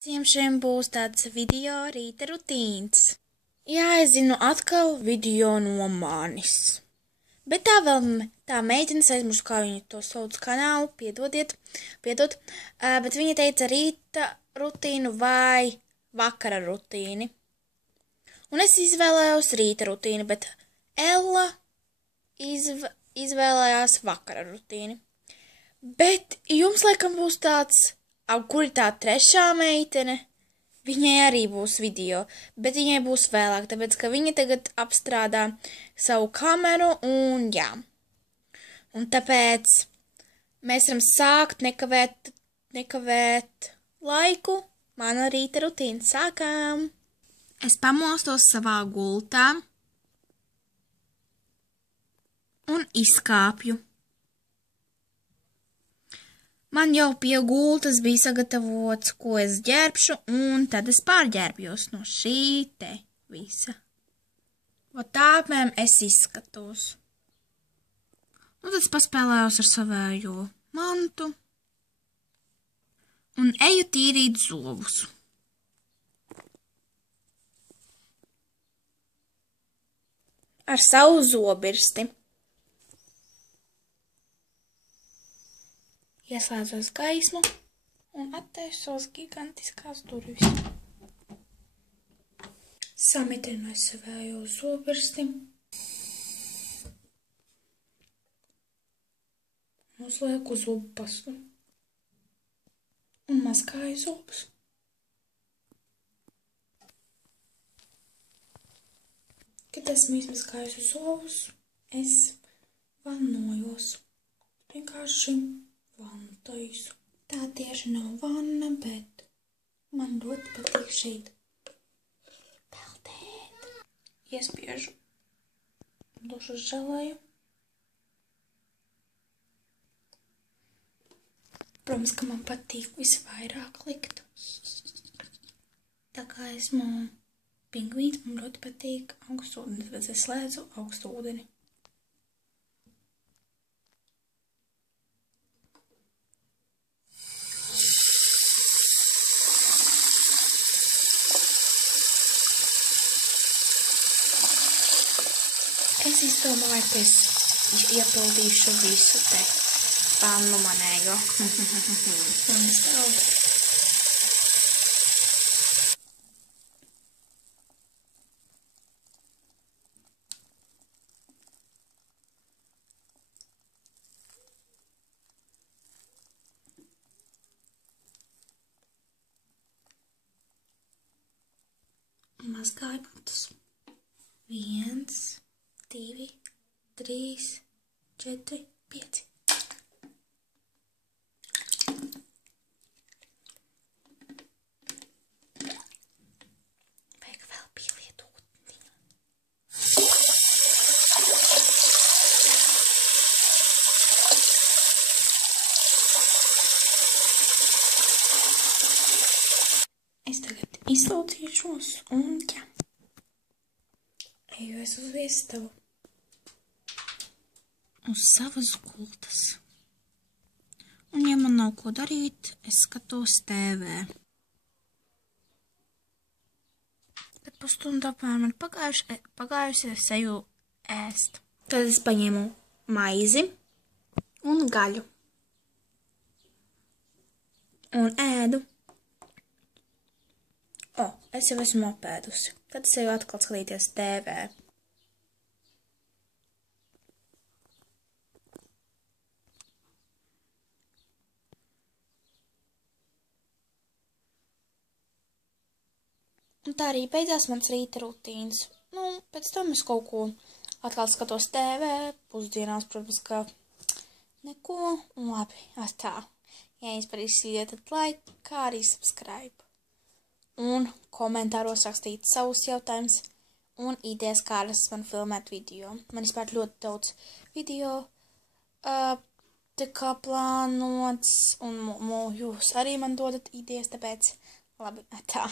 Visiem šiem būs tāds video rīta rutīns. Jā, es zinu, atkal video no manis. Bet tā vēl tā meitenes aizmirsu, kā viņa to sauc kanālu, piedod, bet viņa teica rīta rutīnu vai vakara rutīni. Un es izvēlējos rīta rutīni, bet Ella izvēlējās vakara rutīni. Bet jums laikam būs tāds, kur ir tā trešā meitene, viņai arī būs video, bet viņai būs vēlāk, tāpēc, ka viņa tagad apstrādā savu kameru un jā. Un tāpēc mēs varam sākt nekavēt laiku. Mana rīta rutīna sākām. Es pamostos savā gultā un izkāpju. Man jau pie gultas bija sagatavots, ko es ģērbšu, un tad es pārģērbjos no šī te visa. Tā apmēram es izskatos. Un tad es paspēlējos ar savējo mantu un eju tīrīt zobus. Ar savu zobirsti. Ieslēdzos gaismu un attaisos gigantiskās durvis. Samitrināju savējo zobirsti. Uzlieku zobu pastu. Un mazgāju zobus. Kad esmu izmazgājusi zobus, es vannojos. Vienkārši vannu taisu. Tā tieši nav vanna, bet man ļoti patīk šeit peldēt. Iespiežu dušas želeju. Protams, ka man patīk visvairāk likt. Tā kā esmu pingvīns, man ļoti patīk augstu ūdeni, tāpēc es slēdzu augstu ūdeni. Es izdomāju, ka es iepildīšu visu te pannu manējo. Mazgāju matus. 1, 2, 3, 4, 5. Vajag vēl pielietot ūdeni. Es tagad izlaucīšos un jā. Eju es uz viestavu. Uz savas gultas. Un, ja man nav ko darīt, es skatos TV. Kad pusstundu apmēram ir pagājusi, es eju ēst. Tad es paņēmu maizi un gaļu. Un ēdu. Es jau esmu apēdusi. Tad es eju atkal skatīties TV. Un tā arī beidzās mans rīta rutīns. Pēc tam es kaut ko atkal skatos TV, pusdienās, protams, ka neko, un labi, tā. Ja jums patīk video, tad like, kā arī subscribe. Un komentāros rakstīt savus jautājumus un idejas, kādas man filmēt video. Man vispār ļoti daudz video tika plānots, un jūs arī man dodat idejas, tāpēc labi, tā.